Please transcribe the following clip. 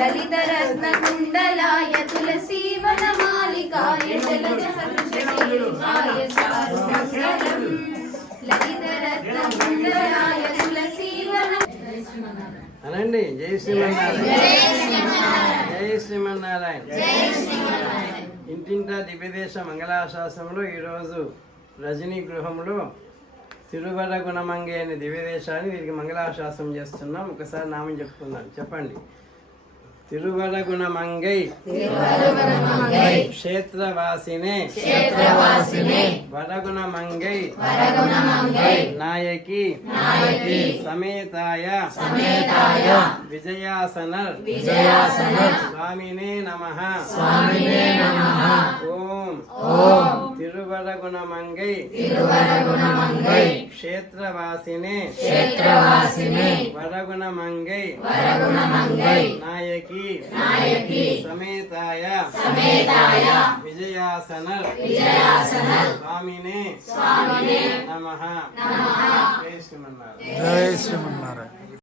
దళిత రత్న కుండలాయ తులసీవన మాలికాయ అనండి జయ శ్రీమన్నారాయణ జయ శ్రీమన్నారాయణ ఇంటింటా దివ్యదేశ మంగళాశాస్త్రంలో ఈరోజు రజనీ గృహంలో తిరుబర గుణమంగే అనే దివ్యదేశాన్ని వీరికి మంగళాశాసనం చేస్తున్నాం ఒకసారి నామం చెప్పుకుందాం చెప్పండి रड़कुना मंगई क्षेत्र बासीने क्षेत्रने बड़कुना मंगई नायकी समेताया समेताया विजसनर विजनर मीने न महा तिरु बड़ कुना मंगई क्षेत्र भासीने क्षेत्र ने बकुना मंगई ना నాయకి సమేతాయ సమేతాయ విజయాసన విజయాసన స్వామినే స్వామినే నమః నమః జై శ్రీమన్నారాయణ జై శ్రీమన్నారాయణ